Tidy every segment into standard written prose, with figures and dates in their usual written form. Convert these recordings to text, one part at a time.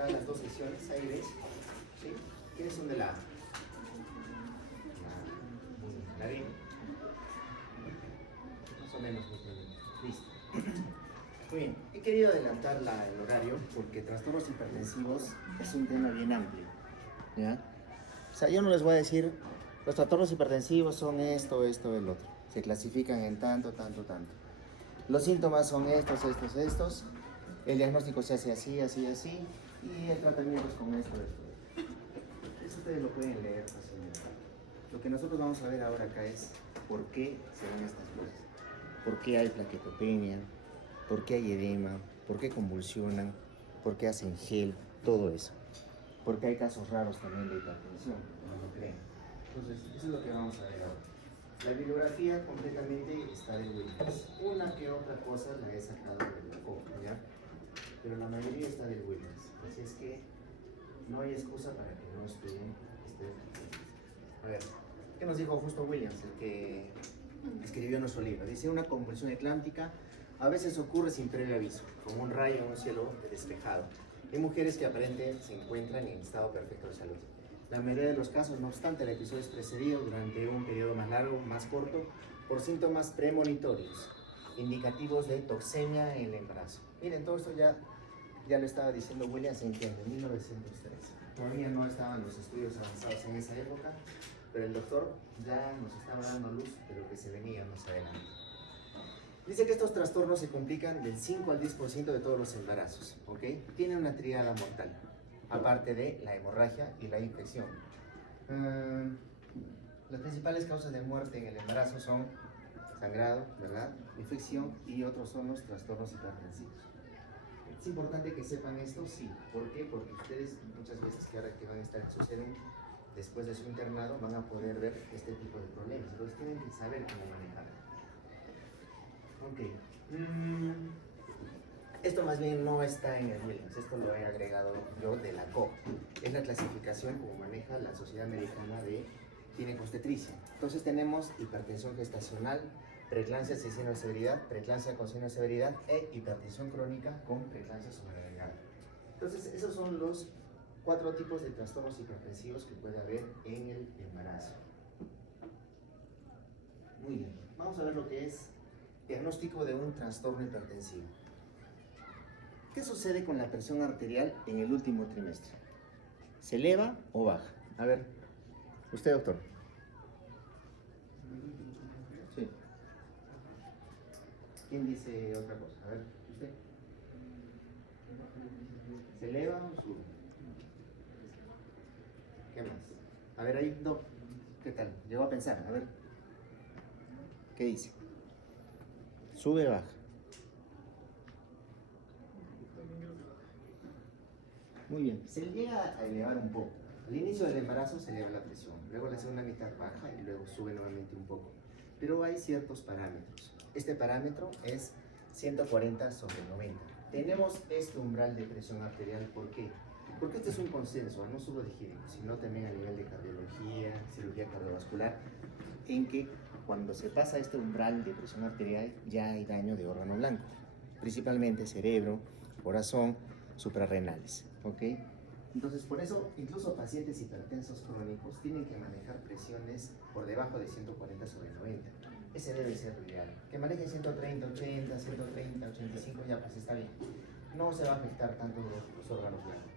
acá las dos sesiones, ahí ves. ¿Sí? ¿Quiénes son de la A? ¿La bien? Más o menos, listo. Muy bien, he querido adelantar el horario porque trastornos hipertensivos es un tema bien amplio, ¿ya? O sea, yo no les voy a decir, los trastornos hipertensivos son esto, esto, el otro. Se clasifican en tanto, tanto, tanto. Los síntomas son estos, estos, estos. El diagnóstico se hace así, así, así. Y el tratamiento es con esto, esto, esto. Eso ustedes lo pueden leer fácilmente. Lo que nosotros vamos a ver ahora acá es por qué se dan estas cosas. Por qué hay plaquetopenia, por qué hay edema, por qué convulsionan, por qué hacen gel, todo eso. Porque hay casos raros también de hipertensión, no lo creen. Entonces, eso es lo que vamos a ver ahora. La bibliografía completamente está de Williams. Una que otra cosa la he sacado de la COP, ¿ya? Pero la mayoría está de Williams. Así es que no hay excusa para que no estudien ustedes. A ver, ¿qué nos dijo justo Williams, el que escribió nuestro libro? Dice, una convulsión eclántica a veces ocurre sin previo aviso, como un rayo en un cielo despejado. Hay mujeres que aparentemente se encuentran en estado perfecto de salud. La mayoría de los casos, no obstante, el episodio es precedido durante un periodo más largo, más corto, por síntomas premonitorios, indicativos de toxemia en el embarazo. Miren, todo esto ya lo estaba diciendo Williams en 1913. Todavía no estaban los estudios avanzados en esa época, pero el doctor ya nos estaba dando luz de lo que se venía más adelante. Dice que estos trastornos se complican del 5 al 10% de todos los embarazos, ¿ok? Tienen una tríada mortal, aparte de la hemorragia y la infección. Las principales causas de muerte en el embarazo son sangrado, ¿verdad? Infección y otros son los trastornos hipertensivos. Es importante que sepan esto, sí. ¿Por qué? Porque ustedes muchas veces que ahora que van a estar en su sedum, después de su internado, van a poder ver este tipo de problemas. Entonces tienen que saber cómo manejarlo. Ok. Esto más bien no está en el Williams, esto lo he agregado yo de la COP. Es la clasificación como maneja la Sociedad Americana de Ginecostetricia. Entonces tenemos hipertensión gestacional, preeclampsia sin signo de severidad, preeclampsia con signo de severidad e hipertensión crónica con preeclampsia sobreagregada. Entonces esos son los 4 tipos de trastornos hipertensivos que puede haber en el embarazo. Muy bien, vamos a ver lo que es diagnóstico de un trastorno hipertensivo. ¿Qué sucede con la presión arterial en el último trimestre? ¿Se eleva o baja? A ver, usted, doctor. Sí. ¿Quién dice otra cosa? A ver, usted. ¿Se eleva o sube? ¿Qué más? A ver, ahí, doc, ¿qué tal? Llegó a pensar, a ver. ¿Qué dice? ¿Sube o baja? Muy bien, se llega a elevar un poco. Al inicio del embarazo se eleva la presión, luego la segunda mitad baja y luego sube nuevamente un poco. Pero hay ciertos parámetros. Este parámetro es 140/90. Tenemos este umbral de presión arterial, ¿por qué? Porque este es un consenso, no solo de gírico, sino también a nivel de cardiología, cirugía cardiovascular, en que cuando se pasa este umbral de presión arterial ya hay daño de órgano blanco, principalmente cerebro, corazón, suprarrenales, ¿ok? Entonces, por eso, incluso pacientes hipertensos crónicos tienen que manejar presiones por debajo de 140/90. Ese debe ser lo ideal. Que manejen 130, 80, 130, 85, ya pues está bien. No se va a afectar tanto los órganos blancos.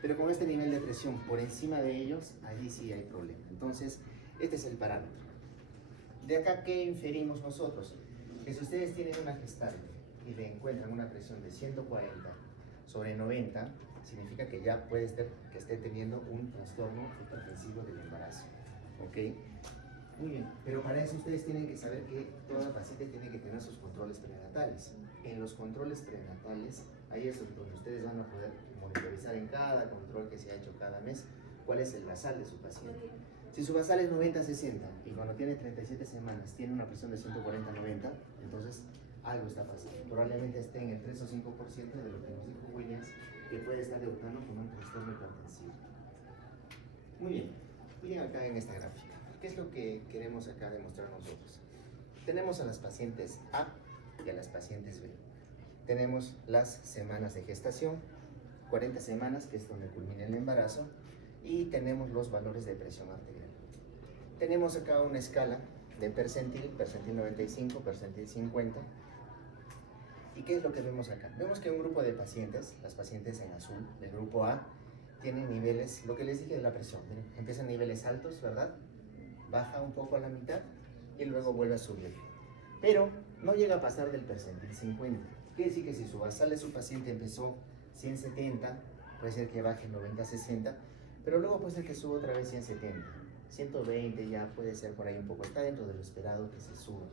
Pero con este nivel de presión por encima de ellos, allí sí hay problema. Entonces, este es el parámetro. De acá, ¿qué inferimos nosotros? Que si ustedes tienen una gestante y le encuentran una presión de 140/90, significa que ya puede ser que esté teniendo un trastorno hipertensivo del embarazo. ¿Ok? Muy bien, pero para eso ustedes tienen que saber que toda paciente tiene que tener sus controles prenatales. En los controles prenatales, ahí es donde ustedes van a poder monitorizar en cada control que se ha hecho cada mes cuál es el basal de su paciente. Si su basal es 90/60 y cuando tiene 37 semanas tiene una presión de 140/90, entonces algo está pasando. Probablemente esté en el 3 o 5% de lo que nos dijo Williams, que puede estar debutando con un trastorno hipertensivo. Muy bien, miren acá en esta gráfica. ¿Qué es lo que queremos acá demostrar nosotros? Tenemos a las pacientes A y a las pacientes B. Tenemos las semanas de gestación 40 semanas, que es donde culmina el embarazo, y tenemos los valores de presión arterial. Tenemos acá una escala de percentil 95, percentil 50. ¿Y qué es lo que vemos acá? Vemos que un grupo de pacientes, las pacientes en azul, del grupo A, tienen niveles, lo que les dije de la presión, miren, empiezan niveles altos, ¿verdad? Baja un poco a la mitad y luego vuelve a subir. Pero no llega a pasar del percentil 50. Quiere decir que si su basal de su paciente empezó 170, puede ser que baje 90 a 60, pero luego puede ser que suba otra vez 170. 120 ya puede ser por ahí un poco, está dentro de lo esperado que se suba.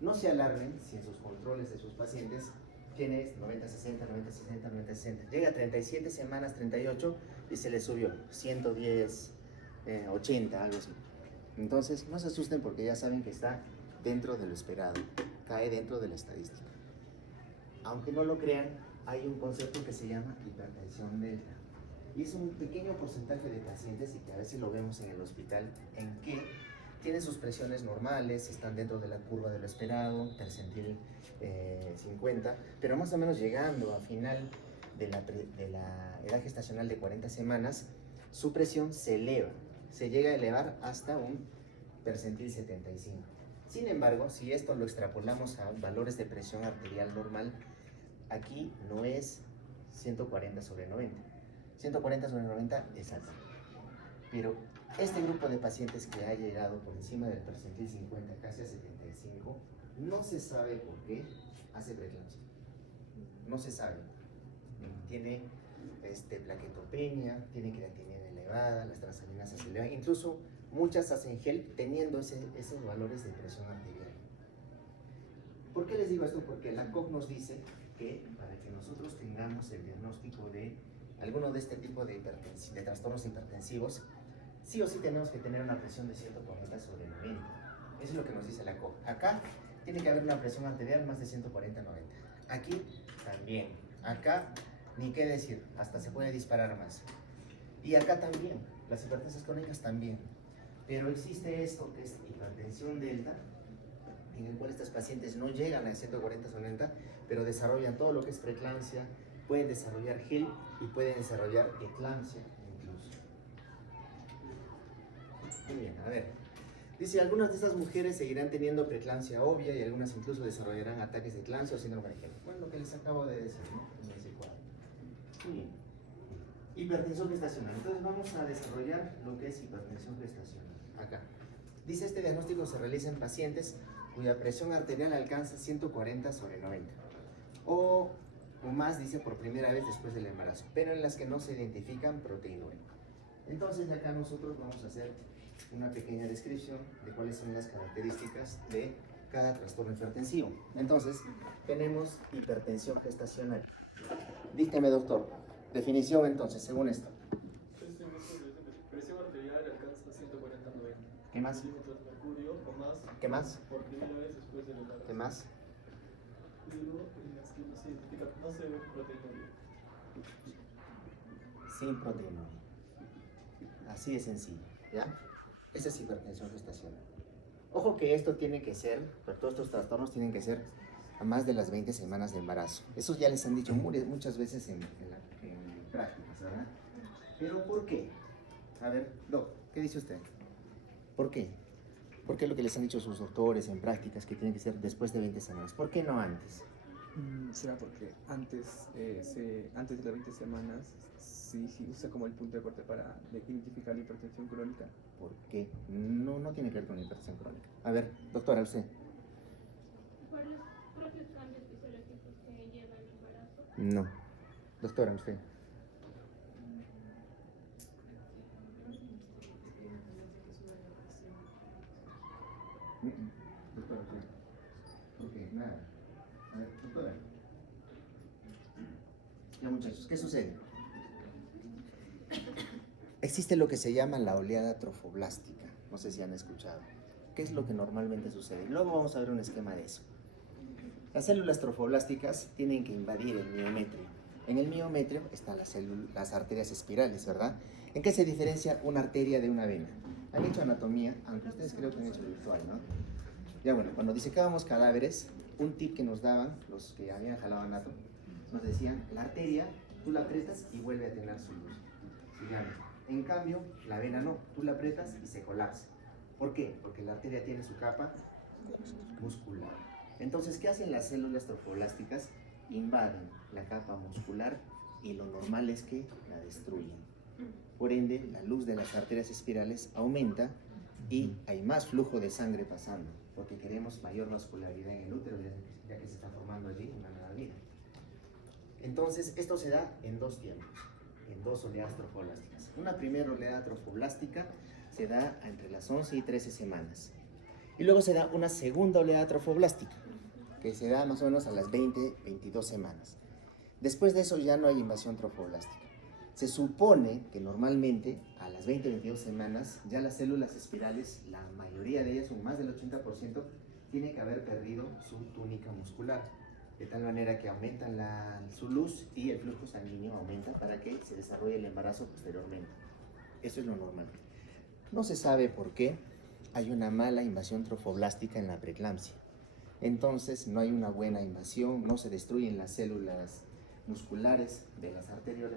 No se alarmen si en sus controles de sus pacientes tienes 90-60, 90-60, 90-60. Llega a 37 semanas, 38 y se le subió 110, 80, algo así. Entonces no se asusten porque ya saben que está dentro de lo esperado, cae dentro de la estadística. Aunque no lo crean, hay un concepto que se llama hipertensión delta. Y es un pequeño porcentaje de pacientes, y que a veces lo vemos en el hospital, en que tienen sus presiones normales, están dentro de la curva de lo esperado, percentil 50, pero más o menos llegando a final de la edad gestacional de 40 semanas, su presión se eleva, se llega a elevar hasta un percentil 75. Sin embargo, si esto lo extrapolamos a valores de presión arterial normal, aquí no es 140 sobre 90. 140 sobre 90 es alta. Pero este grupo de pacientes que ha llegado por encima del percentil 50, casi a 75, no se sabe por qué hace preeclampsia. No se sabe. Tiene plaquetopenia, tiene creatinina elevada, las transaminasas se elevan. Incluso muchas hacen gel teniendo esos valores de presión arterial. ¿Por qué les digo esto? Porque la COG nos dice que para que nosotros tengamos el diagnóstico de alguno de este tipo de trastornos hipertensivos, sí o sí tenemos que tener una presión de 140 sobre 90. Eso es lo que nos dice la COG. Acá tiene que haber una presión arterial más de 140-90. Aquí también. Acá ni qué decir, hasta se puede disparar más. Y acá también, las hipertensas crónicas también. Pero existe esto que es hipertensión delta, en el cual estas pacientes no llegan a 140 sobre 90, pero desarrollan todo lo que es preeclampsia, pueden desarrollar gel y pueden desarrollar eclampsia incluso. Muy bien, a ver. Dice, algunas de estas mujeres seguirán teniendo preeclampsia obvia y algunas incluso desarrollarán ataques de eclampsia o síndrome de gel. Bueno, lo que les acabo de decir, ¿no? En ese cuadro. Muy bien. Hipertensión gestacional. Entonces vamos a desarrollar lo que es hipertensión gestacional. Acá. Dice, este diagnóstico se realiza en pacientes cuya presión arterial alcanza 140 sobre 90. O más, dice, por primera vez después del embarazo, pero en las que no se identifican proteinúrico. Entonces acá nosotros vamos a hacer una pequeña descripción de cuáles son las características de cada trastorno hipertensivo. Entonces, tenemos hipertensión gestacional. Dígame, doctor. Definición, entonces, según esto. Presión arterial alcanza 140-90. ¿Qué más? Milímetros de mercurio o más. ¿Qué más? Por primera vez después del embarazo. ¿Qué más? Pero en las que no se identifica, no se ve proteinuria. Sin proteinuria. Así de sencillo, ¿ya? Esa es hipertensión gestacional. Ojo que esto tiene que ser, pero todos estos trastornos tienen que ser a más de las 20 semanas de embarazo. Eso ya les han dicho muchas veces en prácticas, ¿verdad? Pero ¿por qué? A ver, Doc, ¿qué dice usted? ¿Por qué? ¿Por qué lo que les han dicho sus doctores en prácticas que tienen que ser después de 20 semanas? ¿Por qué no antes? Será porque antes de las 20 semanas sí usa como el punto de corte para identificar la hipertensión crónica. ¿Por qué? No tiene que ver con la hipertensión crónica. A ver, doctora, usted. ¿Por los propios cambios fisiológicos que lleva el embarazo? No. Doctora, usted. Doctora, usted. Ok, nada. A ver, doctora. Ya, muchachos, ¿qué sucede? Existe lo que se llama la oleada trofoblástica. No sé si han escuchado. ¿Qué es lo que normalmente sucede? Luego vamos a ver un esquema de eso. Las células trofoblásticas tienen que invadir el miometrio. En el miometrio están las arterias espirales, ¿verdad? ¿En qué se diferencia una arteria de una vena? Han hecho anatomía, aunque ustedes creo que han hecho virtual, ¿no? Ya bueno, cuando disecábamos cadáveres, un tip que nos daban los que habían jalado anato, nos decían, la arteria Tú la aprietas y vuelve a tener su luz. Digamos. En cambio, la vena no. Tú la aprietas y se colapsa. ¿Por qué? Porque la arteria tiene su capa muscular. Entonces, ¿qué hacen las células trofoblásticas? Invaden la capa muscular y lo normal es que la destruyen. Por ende, la luz de las arterias espirales aumenta y hay más flujo de sangre pasando, porque queremos mayor vascularidad en el útero, ya que se está formando allí una nueva vida. Entonces, esto se da en dos tiempos, en dos oleadas trofoblásticas. Una primera oleada trofoblástica se da entre las 11 y 13 semanas. Y luego se da una segunda oleada trofoblástica, que se da más o menos a las 20, 22 semanas. Después de eso ya no hay invasión trofoblástica. Se supone que normalmente a las 20, 22 semanas ya las células espirales, la mayoría de ellas, un más del 80%, tiene que haber perdido su túnica muscular. De tal manera que aumentan su luz y el flujo sanguíneo aumenta para que se desarrolle el embarazo posteriormente. Eso es lo normal. No se sabe por qué hay una mala invasión trofoblástica en la preeclampsia. Entonces no hay una buena invasión, no se destruyen las células musculares de las arterias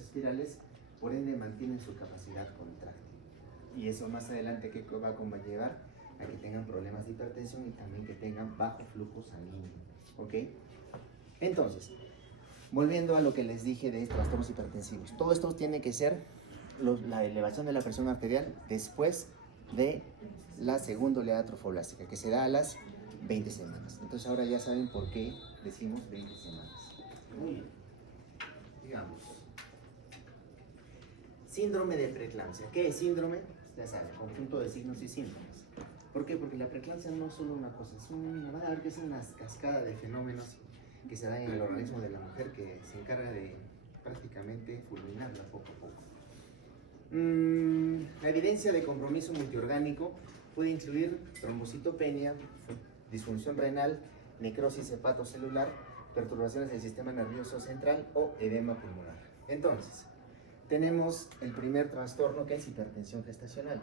espirales, por ende mantienen su capacidad contráctil. Y eso más adelante que va a conllevar a que tengan problemas de hipertensión y también que tengan bajo flujo sanguíneo. ¿Ok? Entonces, volviendo a lo que les dije de trastornos hipertensivos, todo esto tiene que ser la elevación de la presión arterial después de la segunda oleada trofoblástica, que se da a las 20 semanas. Entonces ahora ya saben por qué decimos 20 semanas. Muy bien. Digamos. Síndrome de preeclampsia. ¿Qué es síndrome? Ya saben, conjunto de signos y síntomas. ¿Por qué? Porque la preeclampsia no es solo una cosa, van a ver que es una cascada de fenómenos que se dan en el organismo de la mujer que se encarga de prácticamente fulminarla poco a poco. La evidencia de compromiso multiorgánico puede incluir trombocitopenia, disfunción renal, necrosis hepatocelular, perturbaciones del sistema nervioso central o edema pulmonar. Entonces, tenemos el primer trastorno, que es hipertensión gestacional.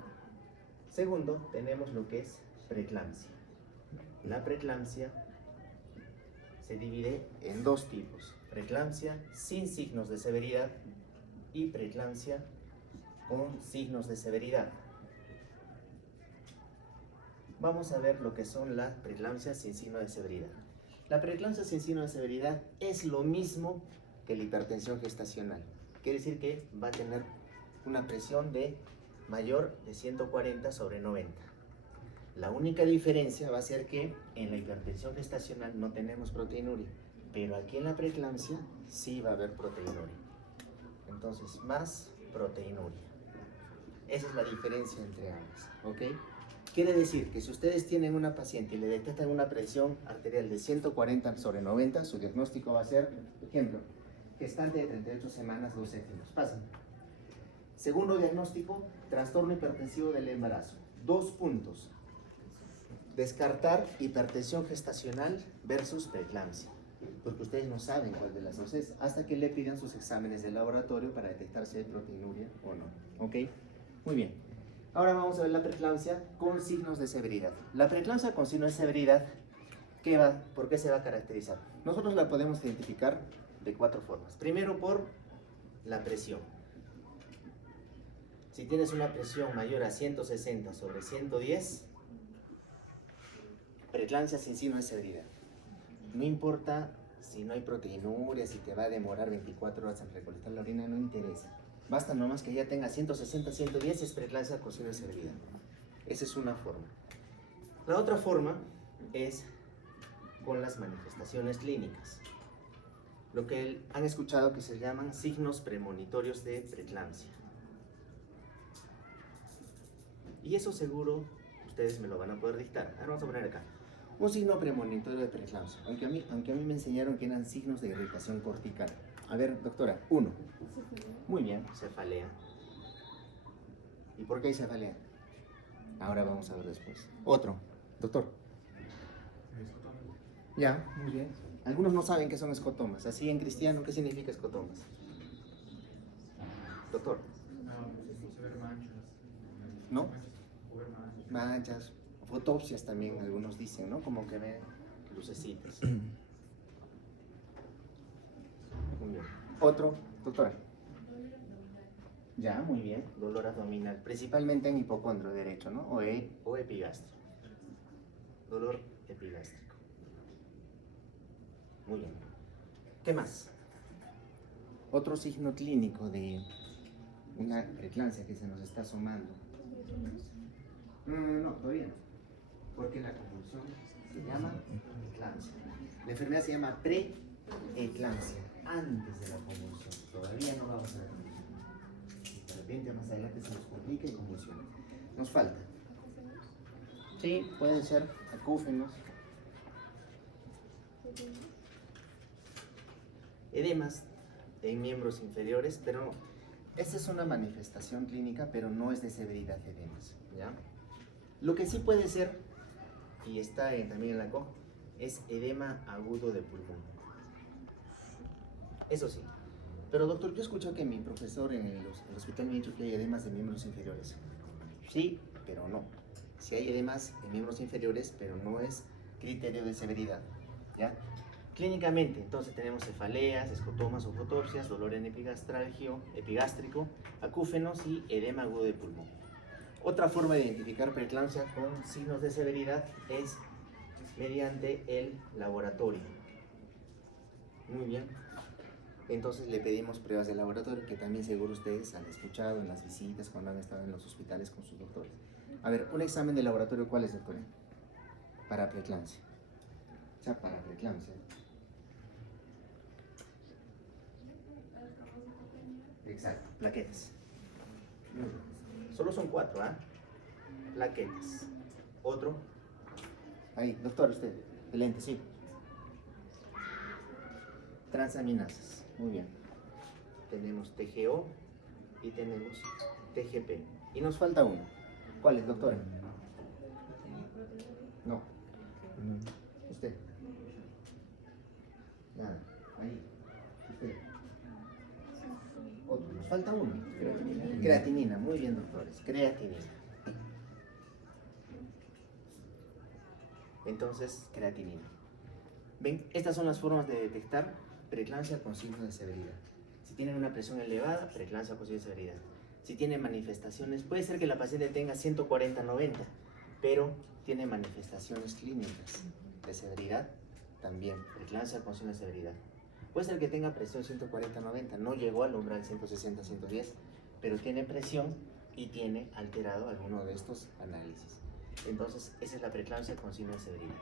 Segundo, tenemos lo que es preeclampsia. La preeclampsia se divide en dos tipos: preeclampsia sin signos de severidad y preeclampsia con signos de severidad. Vamos a ver lo que son las preeclampsias sin signo de severidad. La preeclampsia sin signo de severidad es lo mismo que la hipertensión gestacional. Quiere decir que va a tener una presión de mayor de 140/90. La única diferencia va a ser que en la hipertensión gestacional no tenemos proteinuria, pero aquí en la preeclampsia sí va a haber proteinuria. Entonces, más proteinuria. Esa es la diferencia entre ambas, ¿ok? Quiere decir que si ustedes tienen una paciente y le detectan una presión arterial de 140/90, su diagnóstico va a ser, por ejemplo, gestante de 38 semanas, 2 séptimos. Pasen. Segundo diagnóstico, trastorno hipertensivo del embarazo. 2 puntos. Descartar hipertensión gestacional versus preeclampsia, porque ustedes no saben cuál de las dos es, hasta que le pidan sus exámenes de laboratorio para detectar si hay proteinuria o no. ¿Ok? Muy bien. Ahora vamos a ver la preeclampsia con signos de severidad. La preeclampsia con signos de severidad, ¿por qué se va a caracterizar? Nosotros la podemos identificar de 4 formas. Primero, por la presión. Si tienes una presión mayor a 160/110, preeclampsia sin signo de severidad. No importa si no hay proteinuria, si te va a demorar 24 horas en recolectar la orina, no interesa. Basta nomás que ya tenga 160/110 y es preeclampsia con signo de severidad. Esa es una forma. La otra forma es con las manifestaciones clínicas. Lo que han escuchado que se llaman signos premonitorios de preeclampsia. Y eso seguro ustedes me lo van a poder dictar. Ahora vamos a poner acá. Un signo premonitorio de preeclampsia. Aunque a mí me enseñaron que eran signos de irritación cortical. A ver, doctora, 1. Muy bien, cefalea. ¿Y por qué hay cefalea? Ahora vamos a ver después. Otro, doctor. Ya, muy bien. Algunos no saben qué son escotomas. Así en cristiano, ¿qué significa escotomas? Doctor. ¿No? Manchas, fotopsias también algunos dicen, ¿no? Como que ven lucecitas. Muy bien. Otro, doctora. Ya, muy bien. Dolor abdominal, principalmente en hipocondrio derecho, ¿no? O epigástrico. Dolor epigástrico. Muy bien. ¿Qué más? Otro signo clínico de una preeclampsia que se nos está asomando. No, todavía no. Porque la convulsión se llama eclampsia. La enfermedad se llama preeclampsia, antes de la convulsión. Todavía no vamos a la convulsión. De repente más adelante se nos complica y convulsiona. Nos falta. Sí, pueden ser acúfenos. Edemas en miembros inferiores, pero esta es una manifestación clínica, pero no es de severidad de edemas, ¿ya? Lo que sí puede ser, y está también en la COG, es edema agudo de pulmón. Eso sí. Pero doctor, yo escucho que mi profesor en el hospital me ha dicho que hay edemas de miembros inferiores. Sí, pero no. Sí hay edemas en miembros inferiores, pero no es criterio de severidad, ¿ya? Clínicamente, entonces tenemos cefaleas, escotomas o fotopsias, dolor en epigástrico, acúfenos y edema agudo de pulmón. Otra forma de identificar preeclampsia con signos de severidad es mediante el laboratorio. Muy bien. Entonces le pedimos pruebas de laboratorio, que también seguro ustedes han escuchado en las visitas cuando han estado en los hospitales con sus doctores. A ver, un examen de laboratorio, ¿cuál es, doctor? Para preeclampsia. O sea, para preeclampsia. Exacto, plaquetas. Solo son 4, ¿ah? Plaquetas. Otro. Ahí, doctor, usted, de lente, sí. Transaminasas. Muy bien. Tenemos TGO y tenemos TGP. Y nos falta uno. ¿Cuál es, doctora? No. Usted. Nada. Ahí. Usted. Otro. Nos falta uno. Creatinina. Creatinina. Muy bien, doctores. Creatinina. Entonces, creatinina. ¿Ven? Estas son las formas de detectar preeclampsia con signos de severidad. Si tienen una presión elevada, preeclampsia con signos de severidad. Si tienen manifestaciones, puede ser que la paciente tenga 140-90, pero tiene manifestaciones clínicas de severidad, también preeclampsia con signos de severidad. Puede ser que tenga presión 140-90, no llegó al umbral 160-110, pero tiene presión y tiene alterado alguno de estos análisis. Entonces, esa es la preeclampsia con signos de severidad.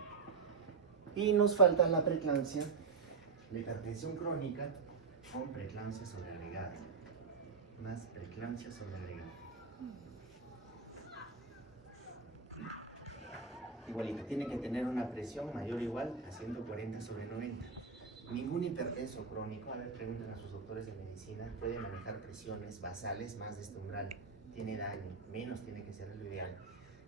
Y nos falta la preeclampsia, la hipertensión crónica con preeclampsia sobreagregada. Más preeclampsia sobreagregada. Igualito, tiene que tener una presión mayor o igual a 140/90. Ningún hipertenso crónico, a ver, pregunten a sus doctores de medicina, puede manejar presiones basales más de este umbral. Tiene daño, menos tiene que ser lo ideal.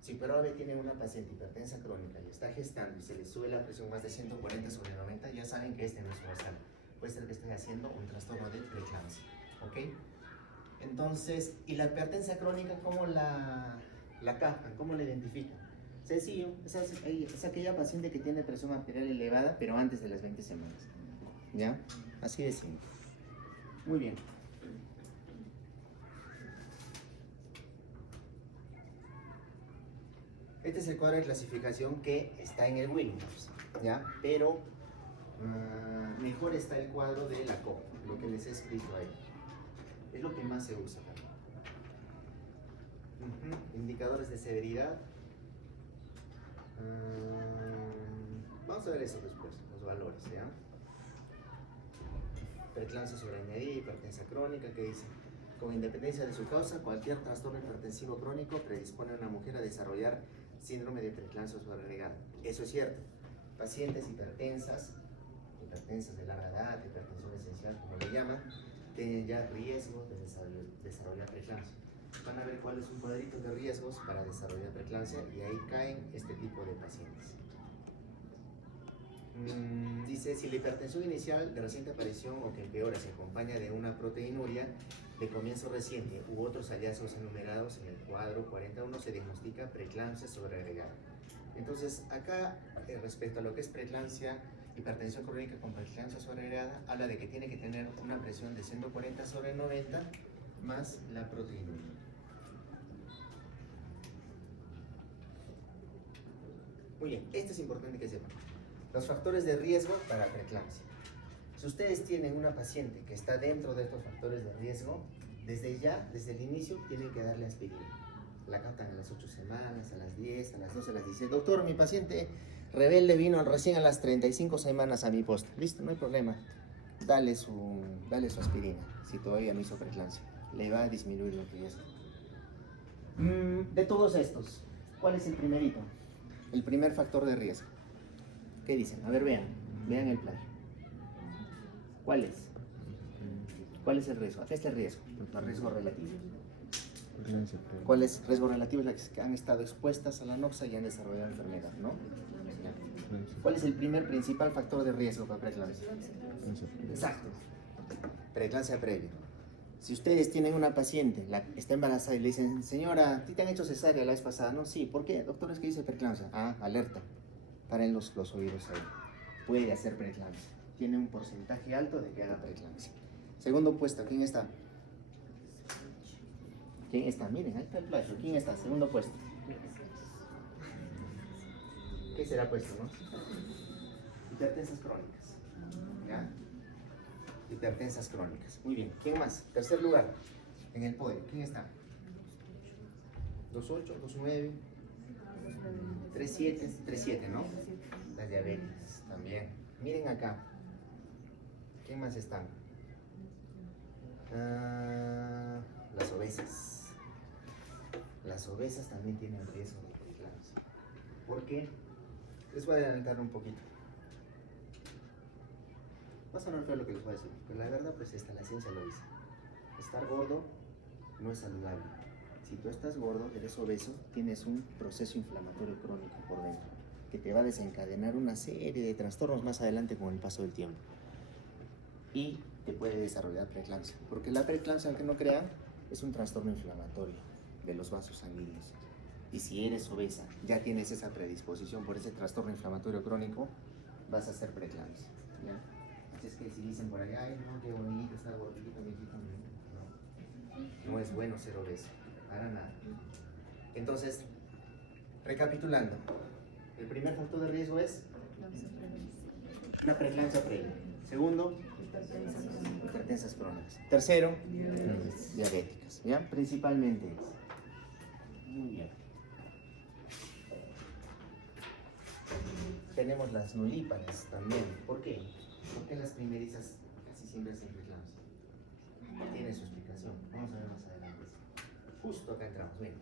Si pero ahora tiene una paciente hipertensa crónica y está gestando y se le sube la presión más de 140/90, ya saben que este no es un basal. Puede ser que estén haciendo un trastorno de preeclampsia, ¿ok? Entonces, ¿y la hipertensa crónica cómo la captan? ¿Cómo la identifican? Sencillo, es aquella paciente que tiene presión arterial elevada, pero antes de las 20 semanas. ¿Ya? Así de simple. Muy bien. Este es el cuadro de clasificación que está en el Williams, ¿ya? Pero mejor está el cuadro de la COP, lo que les he escrito ahí. Es lo que más se usa también. Indicadores de severidad. Vamos a ver eso después, los valores, ¿ya? Preeclampsia sobreañadida, hipertensa crónica, que dice, con independencia de su causa, cualquier trastorno hipertensivo crónico predispone a una mujer a desarrollar síndrome de preeclampsia sobreagregada. Eso es cierto. Pacientes hipertensas de larga edad, hipertensión esencial, como le llaman, tienen ya riesgo de desarrollar preeclampsia. Van a ver cuál es un cuadrito de riesgos para desarrollar preeclampsia y ahí caen este tipo de pacientes. Dice, si la hipertensión inicial de reciente aparición o que empeora se acompaña de una proteinuria de comienzo reciente u otros hallazgos enumerados en el cuadro 41, se diagnostica preeclampsia sobreagregada. Entonces, acá, respecto a lo que es preeclampsia hipertensión crónica con preeclampsia sobreagregada, habla de que tiene que tener una presión de 140/90 más la proteinuria. Muy bien, esto es importante que sepan. Los factores de riesgo para preeclampsia. Si ustedes tienen una paciente que está dentro de estos factores de riesgo, desde ya, desde el inicio, tienen que darle aspirina. La captan a las 8 semanas, a las 10, a las 12, a las 16. Doctor, mi paciente rebelde vino recién a las 35 semanas a mi posta. Listo, no hay problema. Dale su aspirina, si todavía no hizo preeclampsia. Le va a disminuir el riesgo. De todos estos, ¿cuál es el primerito? El primer factor de riesgo. ¿Qué dicen? A ver, vean el plagio. ¿Cuál es? ¿Cuál es el riesgo? Acá está el riesgo, el riesgo relativo. ¿Cuál es el riesgo relativo? Es las que han estado expuestas a la noxa y han desarrollado enfermedad, ¿no? ¿Cuál es el primer principal factor de riesgo para preeclampsia? Exacto. Preeclampsia previa. Si ustedes tienen una paciente, está embarazada y le dicen, señora, ¿a ti te han hecho cesárea la vez pasada? No, sí. ¿Por qué? Doctor, es que dice preeclampsia. Ah, alerta. Paren los oídos ahí. Puede hacer preeclampsia. Tiene un porcentaje alto de que haga preeclampsia. Segundo puesto, ¿quién está? ¿Quién está? Miren, ahí está el plagio. ¿Quién está? Segundo puesto. ¿Qué será puesto, no? Hipertensas crónicas. ¿Ya? Hipertensas crónicas. Muy bien. ¿Quién más? Tercer lugar. En el podio. ¿Quién está? 2.8, 2.9, 3.7, 3.7, ¿no? Las diabetes también. Miren acá. ¿Quién más están? Las obesas. Las obesas también tienen riesgo de preeclampsia. ¿Por qué? Les voy a adelantar un poquito. Va a sonar feo lo que les voy a decir, pero la verdad pues la ciencia lo dice. Estar gordo no es saludable. Si tú estás gordo, eres obeso, tienes un proceso inflamatorio crónico por dentro que te va a desencadenar una serie de trastornos más adelante con el paso del tiempo. Y te puede desarrollar preeclampsia, porque la preeclampsia, aunque no crean, es un trastorno inflamatorio de los vasos sanguíneos. Y si eres obesa, ya tienes esa predisposición por ese trastorno inflamatorio crónico, vas a hacer preeclampsia, ¿ya? Así es que si dicen por allá, ay no, qué bonito, está gordito, viejito, no es bueno ser obeso, para nada. Entonces, recapitulando, el primer factor de riesgo es una preeclampsia previa. Segundo, hipertensas crónicas. Tercero, diabéticas, ¿ya? Principalmente. Muy bien. Tenemos las nulípares también. ¿Por qué? Porque las primerizas casi siempre hacen preeclampsia. Tiene su explicación. Vamos a ver más adelante. Justo acá entramos. Bien.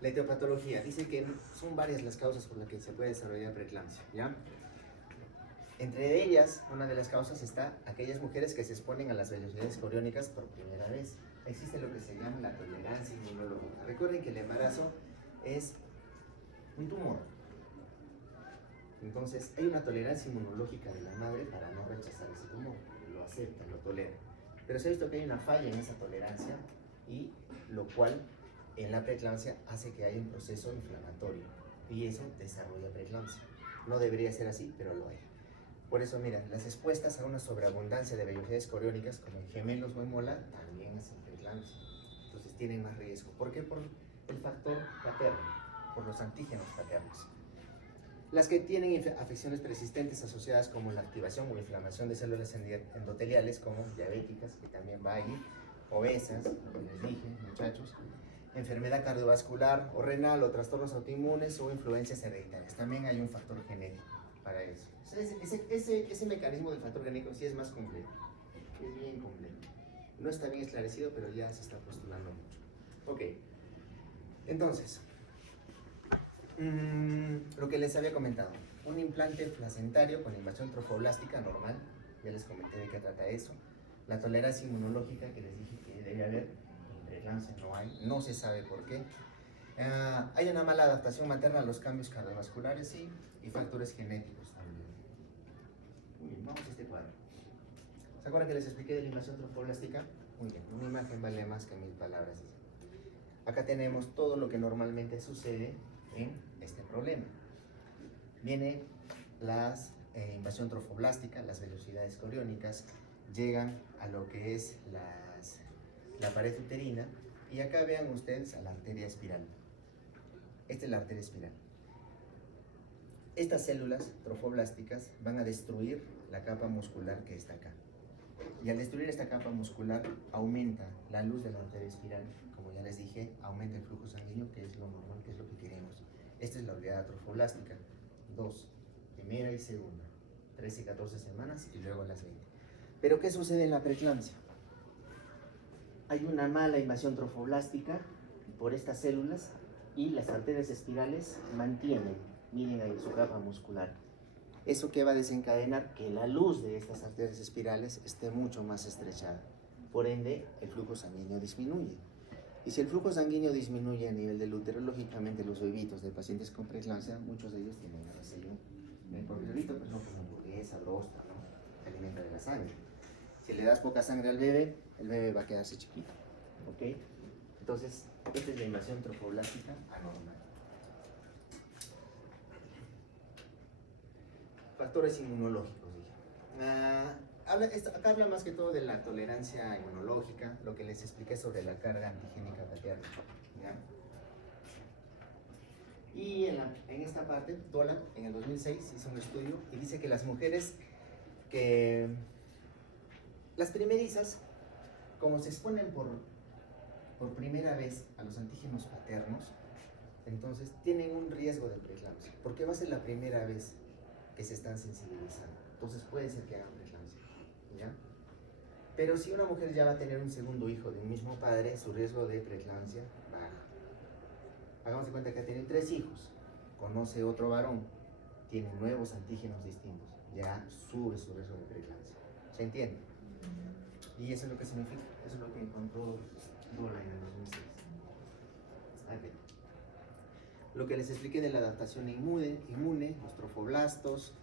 La etiopatología. Dice que son varias las causas por las que se puede desarrollar preeclampsia, ¿ya? Entre ellas, una de las causas está aquellas mujeres que se exponen a las velocidades coriónicas por primera vez. Existe lo que se llama la tolerancia inmunológica. Recuerden que el embarazo es un tumor. Entonces, hay una tolerancia inmunológica de la madre para no rechazar ese tumor. Lo acepta, lo tolera. Pero se ha visto que hay una falla en esa tolerancia y lo cual en la preeclampsia hace que haya un proceso inflamatorio y eso desarrolla preeclampsia. No debería ser así, pero lo hay. Por eso, mira, las expuestas a una sobreabundancia de velocidades coriónicas, como en gemelos o en mola, también hacen preeclampsia. Entonces tienen más riesgo. ¿Por qué? Por el factor paterno, por los antígenos paternos. Las que tienen afecciones persistentes asociadas como la activación o inflamación de células endoteliales, como diabéticas, que también va ahí, obesas, como les dije, muchachos, enfermedad cardiovascular o renal o trastornos autoinmunes o influencias hereditarias. También hay un factor genético para eso. Ese mecanismo del factor genético sí es más complejo, es bien complejo. No está bien esclarecido, pero ya se está postulando mucho. Ok, entonces, lo que les había comentado, un implante placentario con invasión trofoblástica normal, ya les comenté de qué trata eso. La tolerancia inmunológica que les dije que debe haber, preeclampsia no hay, no se sabe por qué. Hay una mala adaptación materna a los cambios cardiovasculares y factores genéticos también. Muy bien, vamos a este cuadro. ¿Se acuerdan que les expliqué de la invasión trofoblástica? Muy bien, una imagen vale más que 1000 palabras. Acá tenemos todo lo que normalmente sucede en este problema. Vienen las invasión trofoblástica, las velocidades coriónicas, llegan a lo que es la pared uterina, y acá vean ustedes a la arteria espiral. Esta es la arteria espiral. Estas células trofoblásticas van a destruir la capa muscular que está acá. Y al destruir esta capa muscular, aumenta la luz de la arteria espiral. Como ya les dije, aumenta el flujo sanguíneo, que es lo normal, que es lo que queremos. Esta es la oleada trofoblástica. 2, primera y segunda. 13 y 14 semanas y luego las 20. Pero ¿qué sucede en la preeclampsia? Hay una mala invasión trofoblástica por estas células y las arterias espirales mantienen, miren ahí, su capa muscular. ¿Eso qué va a desencadenar? Que la luz de estas arterias espirales esté mucho más estrechada. Por ende, el flujo sanguíneo disminuye. Y si el flujo sanguíneo disminuye a nivel del útero, lógicamente los bebitos de pacientes con preeclampsia, muchos de ellos tienen RCU. Porque el bebito pues, no come hamburguesa, brosta, ¿no? Se alimenta de la sangre. Si le das poca sangre al bebé, el bebé va a quedarse chiquito. ¿Ok? Entonces, esta es la invasión trofoblástica anormal. Factores inmunológicos, dije. Acá habla más que todo de la tolerancia inmunológica, lo que les expliqué sobre la carga antigénica paterna. ¿Ya? Y en esta parte, Dolan, en el 2006, hizo un estudio y dice que las mujeres que... Las primerizas, como se exponen por primera vez a los antígenos paternos, entonces tienen un riesgo de preeclampsia, porque va a ser la primera vez que se están sensibilizando. Entonces puede ser que hagan preeclampsia, ¿ya? Pero si una mujer ya va a tener un segundo hijo de un mismo padre, su riesgo de preeclampsia baja. Hagamos de cuenta que tienen 3 hijos, conoce otro varón, tiene nuevos antígenos distintos, ya sube su riesgo de preeclampsia. ¿Se entiende? Y eso es lo que significa, eso es lo que encontró Dolan en el 2006. Okay. Lo que les expliqué de la adaptación inmune, los trofoblastos,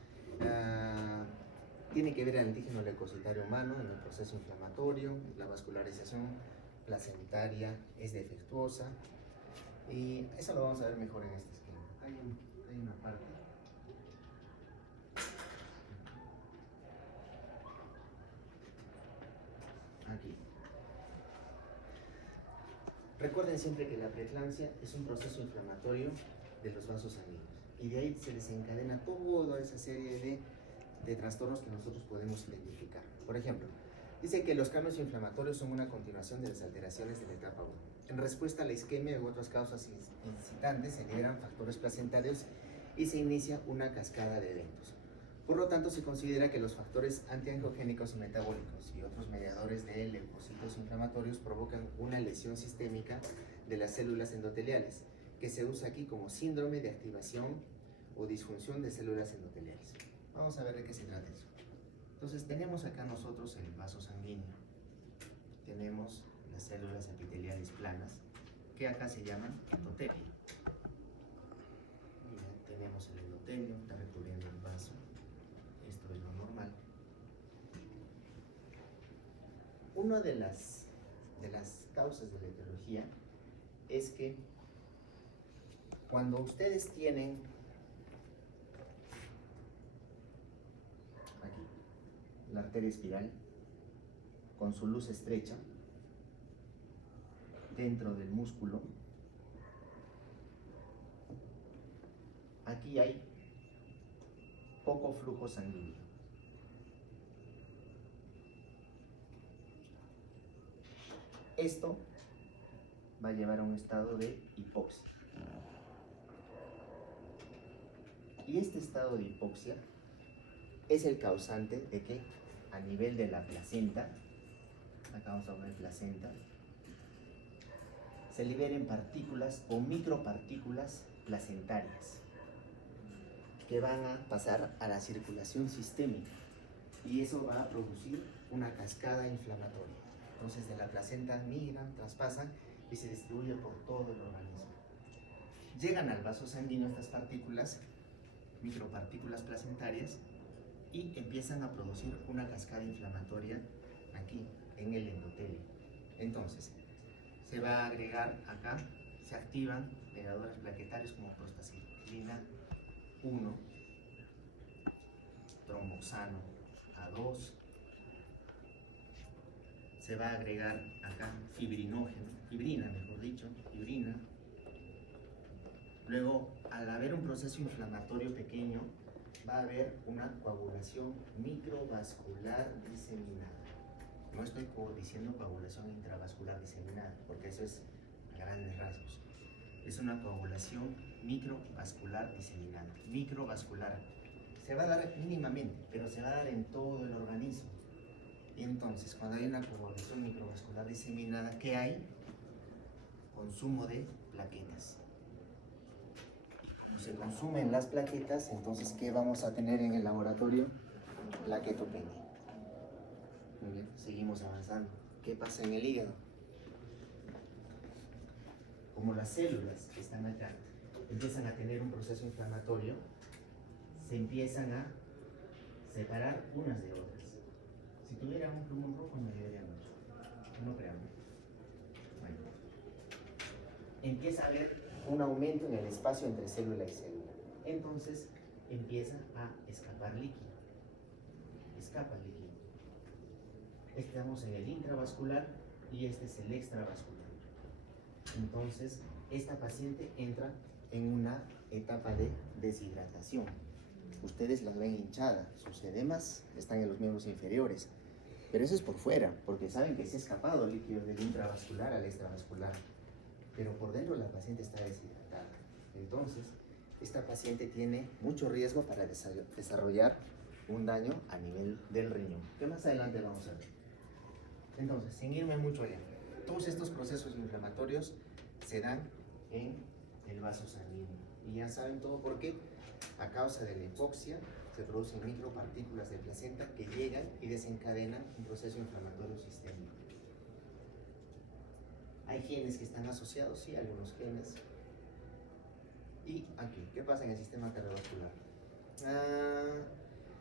tiene que ver el antígeno leucocitario humano en el proceso inflamatorio, la vascularización placentaria es defectuosa, y eso lo vamos a ver mejor en este esquema. Hay una parte. Aquí. Recuerden siempre que la preeclampsia es un proceso inflamatorio de los vasos sanguíneos y de ahí se desencadena toda esa serie de trastornos que nosotros podemos identificar. Por ejemplo, dice que los cambios inflamatorios son una continuación de las alteraciones de la etapa 1. En respuesta a la isquemia u otras causas incitantes se liberan factores placentarios y se inicia una cascada de eventos. Por lo tanto, se considera que los factores antiangiogénicos y metabólicos y otros mediadores de leucocitos inflamatorios provocan una lesión sistémica de las células endoteliales, que se usa aquí como síndrome de activación o disfunción de células endoteliales. Vamos a ver de qué se trata eso. Entonces, tenemos acá nosotros el vaso sanguíneo. Tenemos las células epiteliales planas, que acá se llaman endotelio. Tenemos el endotelio, está recubriendo el vaso. Esto es lo normal. Una de las causas de la etiología es que cuando ustedes tienen aquí la arteria espiral con su luz estrecha dentro del músculo, aquí hay poco flujo sanguíneo. Esto va a llevar a un estado de hipoxia. Y este estado de hipoxia es el causante de que a nivel de la placenta, acá vamos a ver placenta, se liberen partículas o micropartículas placentarias que van a pasar a la circulación sistémica y eso va a producir una cascada inflamatoria. Entonces de la placenta migran, traspasan y se distribuyen por todo el organismo. Llegan al vaso sanguíneo estas partículas, micropartículas placentarias, y empiezan a producir una cascada inflamatoria aquí, en el endotelio. Entonces, se va a agregar acá, se activan mediadores plaquetarios como prostaciclina 1, bromoxano A2. Se va a agregar acá fibrina mejor dicho, fibrina. Luego, al haber un proceso inflamatorio pequeño, va a haber una coagulación microvascular diseminada. No estoy diciendo coagulación intravascular diseminada, porque eso es a grandes rasgos. Es una coagulación microvascular diseminada. Microvascular. Se va a dar mínimamente, pero se va a dar en todo el organismo. Y entonces, cuando hay una coagulación microvascular diseminada, ¿qué hay? Consumo de plaquetas. Como se consumen las plaquetas, entonces, ¿qué vamos a tener en el laboratorio? Plaquetopenia. Muy bien, seguimos avanzando. ¿Qué pasa en el hígado? Como las células que están acá empiezan a tener un proceso inflamatorio, se empiezan a separar unas de otras. Si tuviera un plumón rojo me ayudaría mucho. No crean. Bueno. Empieza a haber un aumento en el espacio entre célula y célula. Entonces empieza a escapar líquido. Escapa líquido. Estamos en el intravascular y este es el extravascular. Entonces, esta paciente entra en una etapa de deshidratación. Ustedes la ven hinchada, sus edemas están en los miembros inferiores, pero eso es por fuera, porque saben que se ha escapado líquido del intravascular al extravascular, pero por dentro la paciente está deshidratada. Entonces, esta paciente tiene mucho riesgo para desarrollar un daño a nivel del riñón, que más adelante vamos a ver. Entonces, sin irme mucho allá, todos estos procesos inflamatorios se dan en el vaso sanguíneo. Y ya saben todo por qué. A causa de la hipoxia se producen micropartículas de placenta que llegan y desencadenan un proceso inflamatorio sistémico. ¿Hay genes que están asociados? Sí, algunos genes. Y aquí, ¿qué pasa en el sistema cardiovascular?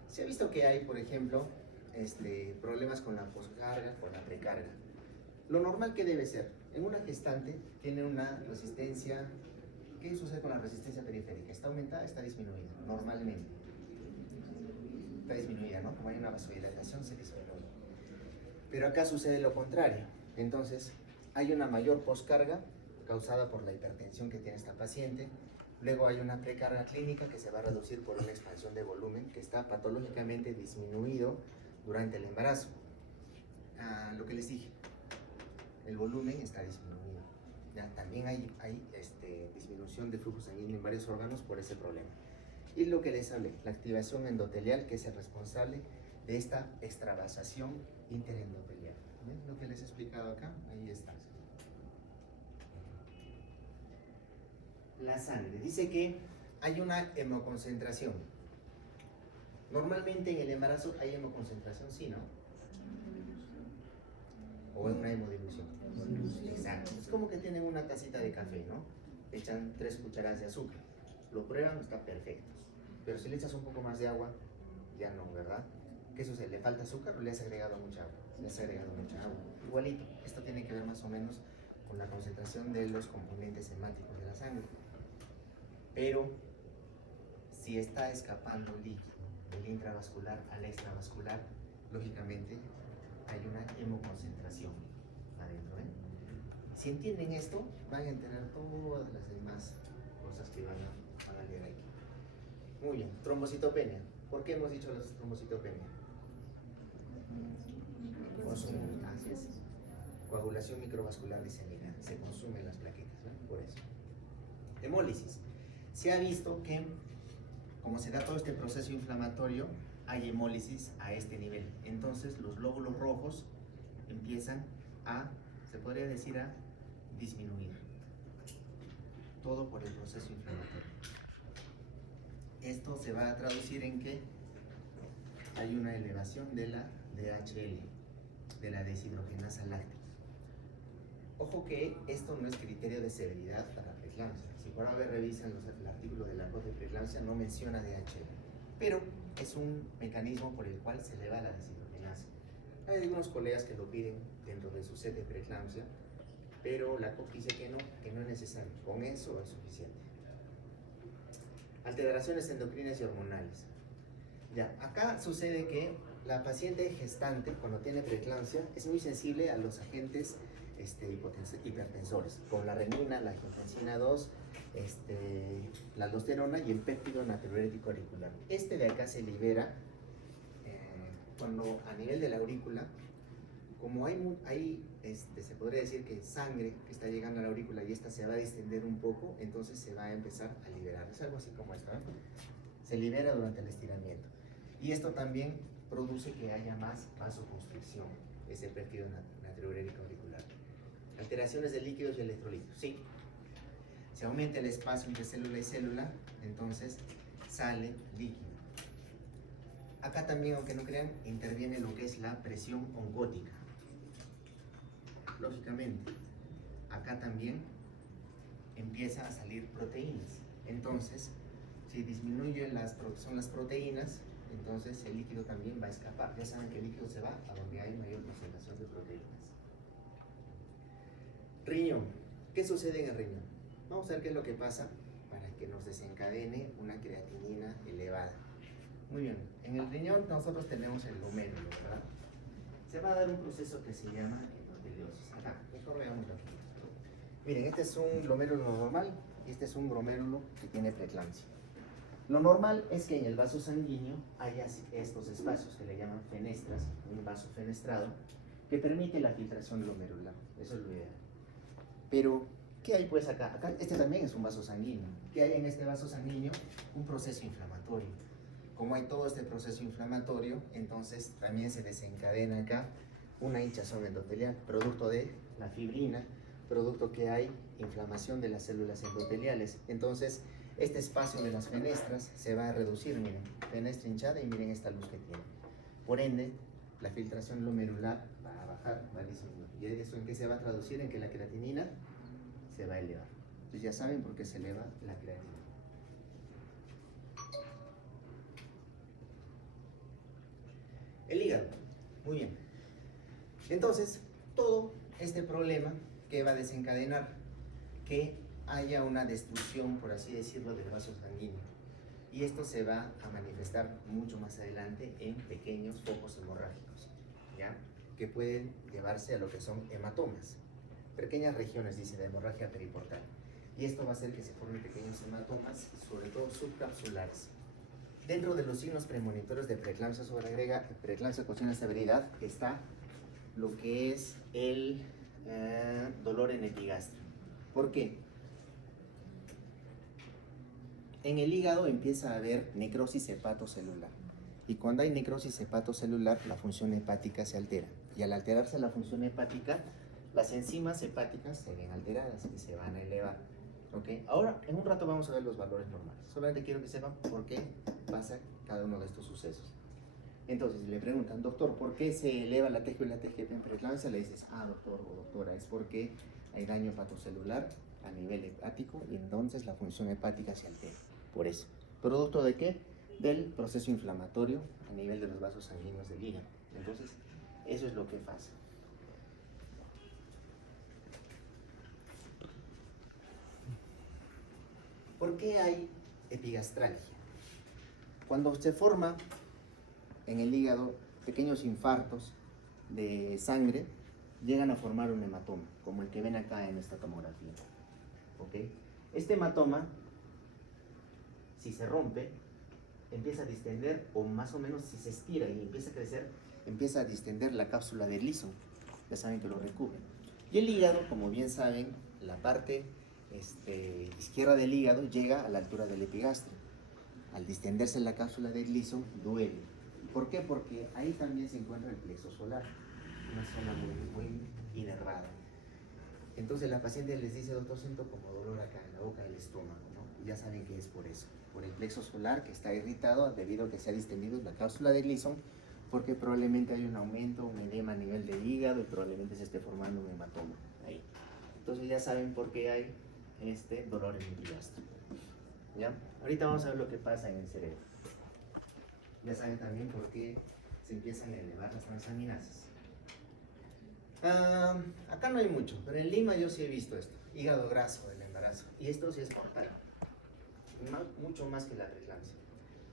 Se ha visto que hay, por ejemplo, problemas con la poscarga, con la precarga. Lo normal que debe ser, en una gestante tiene una resistencia. ¿Qué sucede con la resistencia periférica? ¿Está aumentada? ¿Está disminuida? Normalmente. Está disminuida, ¿no? Como hay una vasodilatación, se disminuye. Pero acá sucede lo contrario. Entonces, hay una mayor poscarga causada por la hipertensión que tiene esta paciente. Luego hay una precarga clínica que se va a reducir por una expansión de volumen que está patológicamente disminuido durante el embarazo. Lo que les dije, el volumen está disminuido. Ya, también hay disminución de flujo sanguíneo en varios órganos por ese problema. Y lo que les hablé, la activación endotelial, que es el responsable de esta extravasación interendotelial. ¿Ven lo que les he explicado acá? Ahí está. La sangre. Dice que hay una hemoconcentración. Normalmente en el embarazo hay hemoconcentración, ¿sí, no? O una hemodilución. Exacto. Es como que tienen una tacita de café, ¿no? Echan 3 cucharadas de azúcar. Lo prueban, está perfecto. Pero si le echas un poco más de agua, ya no, ¿verdad? ¿Qué sucede? ¿Le falta azúcar o le has agregado mucha agua? Le has agregado mucha agua. Igualito. Esto tiene que ver más o menos con la concentración de los componentes hemáticos de la sangre. Pero si está escapando líquido del intravascular al extravascular, lógicamente hay una hemoconcentración adentro, ¿eh? Si entienden esto, van a entender todas las demás cosas que van a leer aquí. Muy bien, trombocitopenia. ¿Por qué hemos dicho la trombocitopenia? Así es. Coagulación microvascular diseminada. Se consumen las plaquetas, ¿no? Por eso. Hemólisis. Se ha visto que, como se da todo este proceso inflamatorio, hay hemólisis a este nivel. Entonces, los glóbulos rojos empiezan a, se podría decir, a disminuir. Todo por el proceso inflamatorio. Esto se va a traducir en que hay una elevación de la DHL, de la deshidrogenasa láctea. Ojo que esto no es criterio de severidad para preeclampsia. Si por haber revisan el artículo de la COD de preeclampsia, no menciona DHL, pero es un mecanismo por el cual se eleva la deshidrogenasa. Hay algunos colegas que lo piden dentro de su set de preeclampsia, pero la COD dice que no es necesario. Con eso es suficiente. Alteraciones endocrinas y hormonales. Ya, acá sucede que la paciente gestante, cuando tiene preeclampsia, es muy sensible a los agentes hipertensores, como la renina, la angiotensina 2, la aldosterona y el péptido natriurético auricular. Este de acá se libera cuando a nivel de la aurícula, como se podría decir que sangre que está llegando a la aurícula y esta se va a distender un poco, entonces se va a empezar a liberar. Es algo así como esto, ¿eh? Se libera durante el estiramiento. Y esto también produce que haya más vasoconstricción, ese péptido natriurético auricular. Alteraciones de líquidos y electrolitos, sí. Se aumenta el espacio entre célula y célula, entonces sale líquido. Acá también, aunque no crean, interviene lo que es la presión oncótica. Lógicamente, acá también empieza a salir proteínas. Entonces, si disminuyen las proteínas, entonces el líquido también va a escapar. Ya saben que el líquido se va a donde hay mayor concentración de proteínas. Riñón. ¿Qué sucede en el riñón? Vamos a ver qué es lo que pasa para que nos desencadene una creatinina elevada. Muy bien, en el riñón nosotros tenemos el glomérulo, ¿verdad? Se va a dar un proceso que se llama endoteliosis. Acá, mejor veamos aquí. Miren, este es un glomérulo normal y este es un glomérulo que tiene preeclampsia. Lo normal es que en el vaso sanguíneo haya estos espacios que le llaman fenestras, un vaso fenestrado, que permite la filtración glomerular. Eso es lo ideal. Pero, ¿qué hay pues acá? Acá este también es un vaso sanguíneo. ¿Qué hay en este vaso sanguíneo? Un proceso inflamatorio. Como hay todo este proceso inflamatorio, entonces también se desencadena acá una hinchazón endotelial, producto de la fibrina, producto que hay inflamación de las células endoteliales. Entonces, este espacio de las fenestras se va a reducir, miren, fenestra hinchada y miren esta luz que tiene. Por ende, la filtración glomerular va a bajar, va a disminuir. ¿Y eso en qué se va a traducir? En que la creatinina se va a elevar. Entonces ya saben por qué se eleva la creatinina. El hígado, muy bien. Entonces, todo este problema que va a desencadenar que haya una destrucción, por así decirlo, del vaso sanguíneo. Y esto se va a manifestar mucho más adelante en pequeños focos hemorrágicos, ¿ya? Que pueden llevarse a lo que son hematomas. Pequeñas regiones, dice, de hemorragia periportal. Y esto va a hacer que se formen pequeños hematomas, sobre todo subcapsulares. Dentro de los signos premonitorios de preeclampsia sobreagrega, preeclampsia con signos de severidad, está lo que es el dolor en epigastrio. ¿Por qué? En el hígado empieza a haber necrosis hepatocelular. Y cuando hay necrosis hepatocelular, la función hepática se altera. Y al alterarse la función hepática, las enzimas hepáticas se ven alteradas y se van a elevar. ¿Okay? Ahora, en un rato vamos a ver los valores normales. Solamente quiero que sepan por qué pasa cada uno de estos sucesos. Entonces, si le preguntan, doctor, ¿por qué se eleva la TGO y la TGP en preeclampsia? Le dices, doctor o doctora, es porque hay daño hepatocelular a nivel hepático y entonces la función hepática se altera. Por eso. ¿Producto de qué? Del proceso inflamatorio a nivel de los vasos sanguíneos del hígado. Entonces, eso es lo que pasa. ¿Por qué hay epigastralgia? Cuando se forma en el hígado pequeños infartos de sangre, llegan a formar un hematoma, como el que ven acá en esta tomografía. ¿Okay? Este hematoma, si se rompe, empieza a distender, o más o menos si se estira y empieza a crecer, empieza a distender la cápsula de Gleason. Ya saben que lo recubre. Y el hígado, como bien saben, la parte izquierda del hígado llega a la altura del epigastrio. Al distenderse la cápsula de Gleason, duele. ¿Por qué? Porque ahí también se encuentra el plexo solar, una zona muy inervada. Entonces la paciente les dice, doctor, siento como dolor acá en la boca del estómago, ¿no? Y ya saben que es por eso, por el plexo solar que está irritado debido a que se ha distendido la cápsula de Gleason, porque probablemente hay un aumento, un edema a nivel del hígado y probablemente se esté formando un hematoma ahí. Entonces ya saben por qué hay dolor en el epigastrio. ¿Ya? Ahorita vamos a ver lo que pasa en el cerebro. Ya saben también por qué se empiezan a elevar las transaminasas. Acá no hay mucho, pero en Lima yo sí he visto esto. Hígado graso del embarazo. Y esto sí es mortal. Mucho más que la preeclampsia.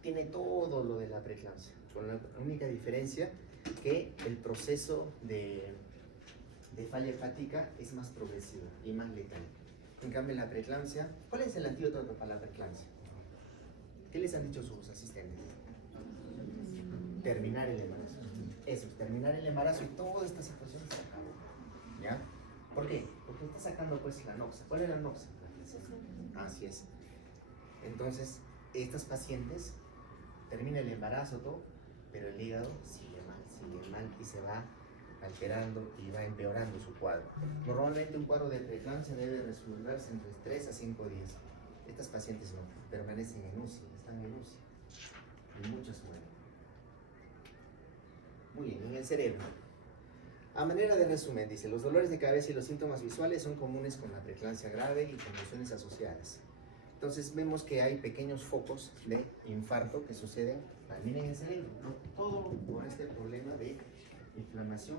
tiene todo lo de la preeclampsia, con la única diferencia que el proceso de falla hepática es más progresivo y más letal. En cambio, la preeclampsia, ¿cuál es el antídoto para la preeclampsia? ¿Qué les han dicho sus asistentes? Terminar el embarazo. Eso, terminar el embarazo y toda esta situación se acabó. ¿Ya? ¿Por qué? Porque está sacando pues la noxa. ¿Cuál es la noxa? La placenta. Así es. Entonces, estas pacientes termina el embarazo todo, pero el hígado sigue mal y se va alterando y va empeorando su cuadro. Normalmente un cuadro de preeclampsia debe resolverse entre 3 a 5 días. Estas pacientes no, permanecen en UCI, están en UCI y muchas mueren. Muy bien, en el cerebro. A manera de resumen, dice, los dolores de cabeza y los síntomas visuales son comunes con la preeclampsia grave y convulsiones asociadas. Entonces vemos que hay pequeños focos de infarto que suceden también en el cerebro, ¿no? Todo por este problema de inflamación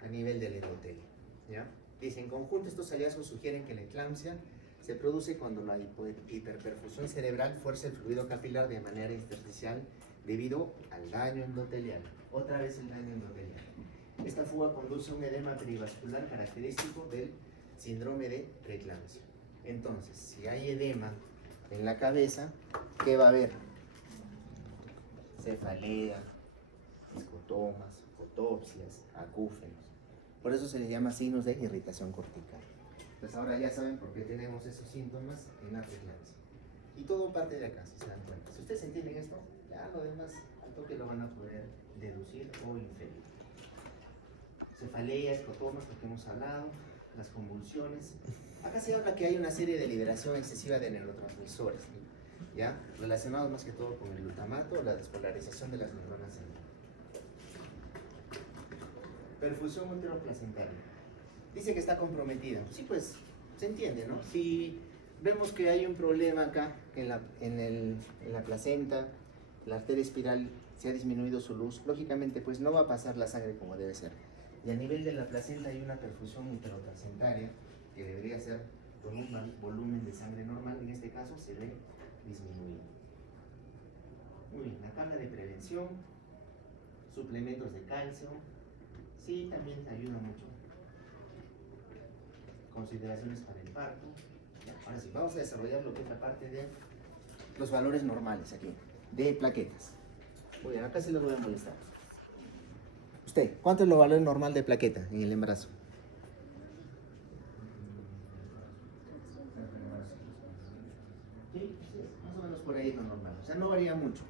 a nivel del endotelio, ¿ya? Dice, en conjunto estos hallazgos sugieren que la eclampsia se produce cuando la hiperperfusión cerebral fuerza el fluido capilar de manera intersticial debido al daño endotelial. Otra vez el daño endotelial. Esta fuga conduce a un edema perivascular característico del síndrome de preeclampsia. Entonces, si hay edema en la cabeza, ¿qué va a haber? Cefalea, escotomas, fotopsias, acúfenos. Por eso se les llama signos de irritación cortical. Entonces ahora ya saben por qué tenemos esos síntomas en la preeclampsia. Y todo parte de acá, si se dan cuenta. Si ustedes entienden esto, ya lo demás al toque lo van a poder deducir o inferir. Cefalea, escotomas, lo que hemos hablado, las convulsiones. Acá se habla que hay una serie de liberación excesiva de neurotransmisores, ¿ya? Relacionados más que todo con el glutamato o la despolarización de las neuronas centrales. Perfusión uteroplacentaria. Dice que está comprometida. Sí, pues se entiende, ¿no? Si vemos que hay un problema acá en la placenta, la arteria espiral se ha disminuido su luz, lógicamente pues no va a pasar la sangre como debe ser. Y a nivel de la placenta hay una perfusión uteroplacentaria que debería ser con un volumen de sangre normal, en este caso se ve disminuido. Muy bien, la tabla de prevención, suplementos de calcio, sí, también ayuda mucho. Consideraciones para el parto. Ya, ahora sí, vamos a desarrollar lo que es la parte de los valores normales aquí, de plaquetas. Muy bien, acá sí los voy a molestar. Usted, ¿cuánto es lo valor normal de plaqueta en el embarazo? Sí, más o menos por ahí es lo normal, o sea, no varía mucho.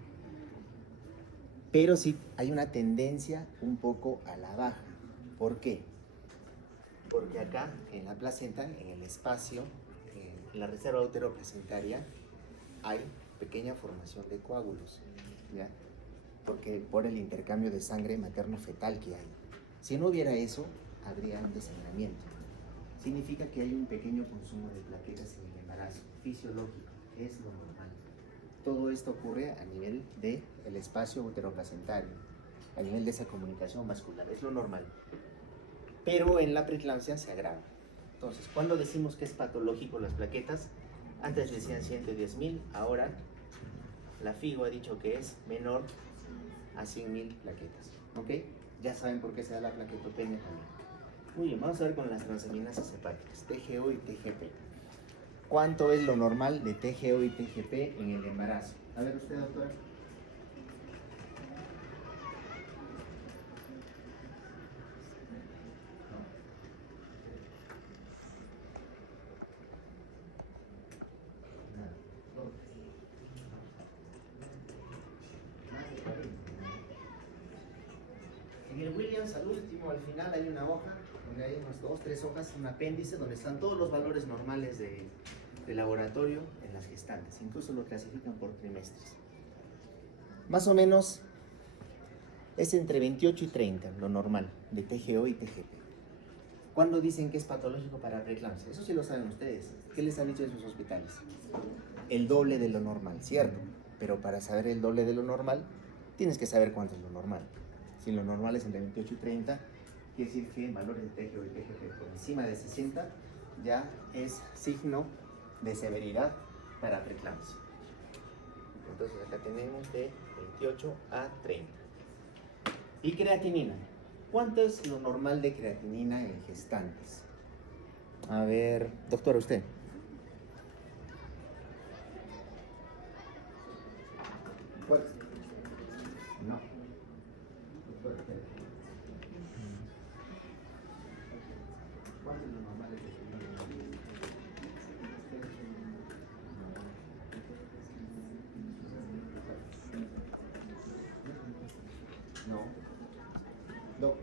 Pero sí hay una tendencia un poco a la baja. ¿Por qué? Porque acá, en la placenta, en el espacio, en la reserva uteroplacentaria, hay pequeña formación de coágulos, ¿ya? Porque por el intercambio de sangre materno-fetal que hay. Si no hubiera eso, habría un desangramiento. Significa que hay un pequeño consumo de plaquetas en el embarazo, fisiológico, es lo normal. Todo esto ocurre a nivel del espacio uteroplacentario, a nivel de esa comunicación vascular, es lo normal. Pero en la preeclampsia se agrava. Entonces, ¿cuándo decimos que es patológico las plaquetas? Antes decían 110.000, ahora la FIGO ha dicho que es menor a 100.000 plaquetas. ¿Ok? Ya saben por qué se da la plaquetopenia también. Muy bien, vamos a ver con las transaminasas hepáticas, TGO y TGP. ¿Cuánto es lo normal de TGO y TGP en el embarazo? A ver usted, doctora. En el Williams, al último, al final hay una hoja, donde hay unas 2, 3 hojas, un apéndice donde están todos los valores normales de laboratorio en las gestantes, incluso lo clasifican por trimestres. Más o menos es entre 28 y 30 lo normal de TGO y TGP. ¿Cuándo dicen que es patológico para preeclampsia? Eso sí lo saben ustedes. ¿Qué les han dicho en sus hospitales? El doble de lo normal, ¿cierto? Pero para saber el doble de lo normal, tienes que saber cuánto es lo normal. Si lo normal es entre 28 y 30, quiere decir que valores de TGO y TGP por encima de 60 ya es signo de severidad para preeclampsia. Entonces acá tenemos de 28 a 30. Y creatinina. ¿Cuánto es lo normal de creatinina en gestantes? A ver, doctora, usted. ¿Cuál? No. Doctora, espera. ¿Cuánto es lo normal de creatinina? No. No.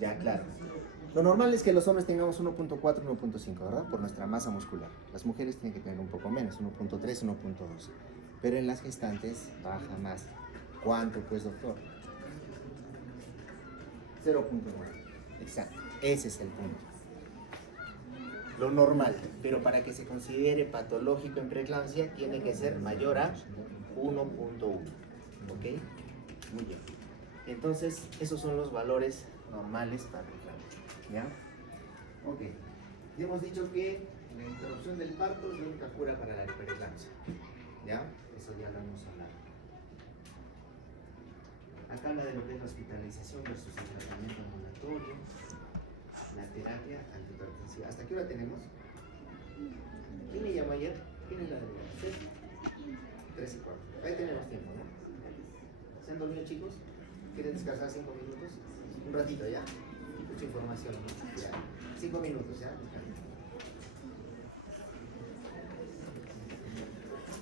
Ya, claro. Lo normal es que los hombres tengamos 1.4, 1.5, ¿verdad? Por nuestra masa muscular. Las mujeres tienen que tener un poco menos, 1.3, 1.2. Pero en las gestantes baja más. ¿Cuánto, pues, doctor? 0.9. Exacto. Ese es el punto. Lo normal. Pero para que se considere patológico en preeclampsia, tiene que ser mayor a 1.1. ¿Ok? Muy bien. Entonces, esos son los valores normales para preeclampsia. ¿Ya? Ok. Ya hemos dicho que la interrupción del parto es la única cura para la preeclampsia. ¿Ya? Eso ya lo hemos hablado. Acá habla de lo que es la hospitalización versus el tratamiento ambulatorio, la terapia antihipertensiva. ¿Hasta qué hora tenemos? ¿Quién me llamó ayer? ¿Quién es la de usted? 3:15. Ahí tenemos tiempo, ¿no? ¿Se han dormido, chicos? ¿Quieren descansar 5 minutos? Un ratito, ¿ya? Mucha información, ¿no? Ya. 5 minutos, ¿ya?